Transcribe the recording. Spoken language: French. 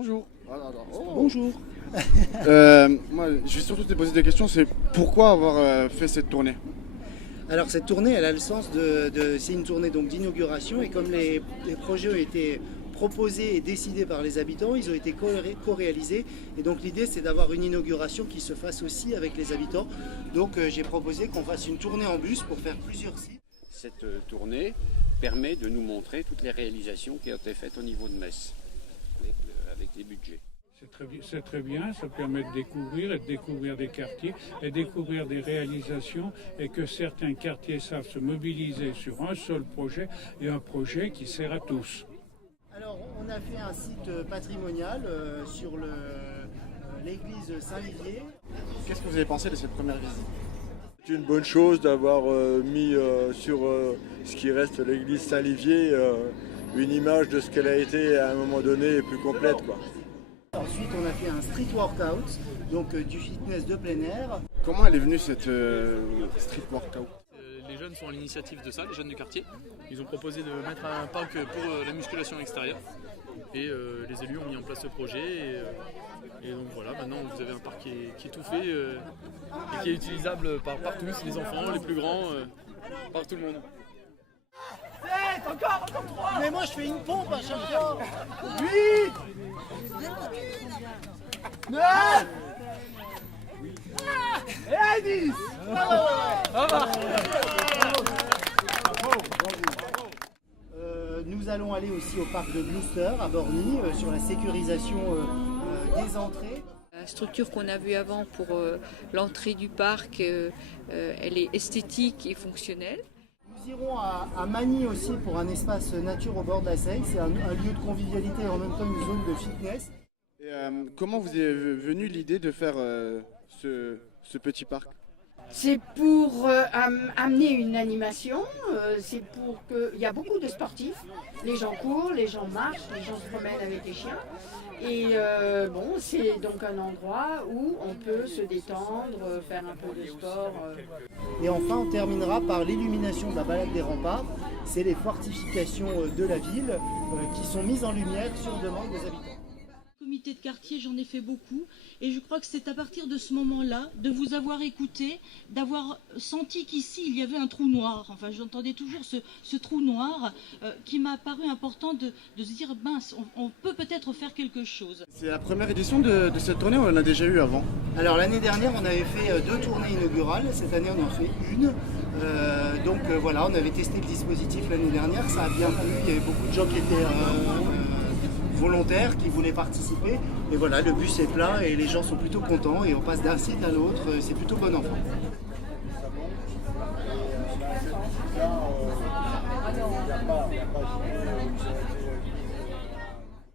Bonjour. Bonjour. Moi, je vais surtout te poser des questions. C'est pourquoi avoir fait cette tournée? Alors cette tournée, elle a le sens c'est une tournée donc d'inauguration et comme les projets ont été proposés et décidés par les habitants, ils ont été co-réalisés et donc l'idée c'est d'avoir une inauguration qui se fasse aussi avec les habitants. Donc j'ai proposé qu'on fasse une tournée en bus pour faire plusieurs sites. Cette tournée permet de nous montrer toutes les réalisations qui ont été faites au niveau de Metz avec les budgets. C'est très bien, ça permet de découvrir des quartiers et découvrir des réalisations et que certains quartiers savent se mobiliser sur un seul projet et un projet qui sert à tous. Alors on a fait un site patrimonial sur l'église Saint-Livier. Qu'est-ce que vous avez pensé de cette première visite? C'est une bonne chose d'avoir mis sur ce qui reste l'église Saint-Livier une image de ce qu'elle a été à un moment donné plus complète, quoi. Ensuite, on a fait un street workout, donc du fitness de plein air. Comment elle est venue cette street workout? Les jeunes sont à l'initiative de ça, les jeunes du quartier. Ils ont proposé de mettre un parc pour la musculation extérieure. Et les élus ont mis en place ce projet. Et donc voilà, maintenant vous avez un parc qui est tout fait et qui est utilisable par tous, les enfants, les plus grands, par tout le monde. Encore 3. Mais moi je fais une pompe à chaque fois. 8 9 et 10. Nous allons aller aussi au parc de Gloucester à Borny sur la sécurisation des entrées. La structure qu'on a vue avant pour l'entrée du parc, elle est esthétique et fonctionnelle. Nous irons à Magny aussi pour un espace nature au bord de la Seine. C'est un lieu de convivialité et en même temps une zone de fitness. Et, comment vous est venue l'idée de faire ce petit parc? C'est pour amener une animation, c'est pour que... Il y a beaucoup de sportifs, les gens courent, les gens marchent, les gens se promènent avec les chiens. Et bon, c'est donc un endroit où on peut se détendre, faire un peu de sport. Et enfin, on terminera par l'illumination de la balade des remparts. C'est les fortifications de la ville qui sont mises en lumière sur demande des habitants. Comité de quartier, j'en ai fait beaucoup et je crois que c'est à partir de ce moment-là, de vous avoir écouté, d'avoir senti qu'ici il y avait un trou noir. Enfin, j'entendais toujours ce trou noir qui m'a paru important de se dire mince, on peut peut-être faire quelque chose. C'est la première édition de cette tournée, on en a déjà eu avant? Alors l'année dernière, on avait fait 2 tournées inaugurales. Cette année, on en fait une. Donc voilà, on avait testé le dispositif l'année dernière. Ça a bien plu. Il y avait beaucoup de gens qui étaient volontaires qui voulaient participer et voilà, le bus est plein et les gens sont plutôt contents et on passe d'un site à l'autre, c'est plutôt bon enfant. Il n'y a pas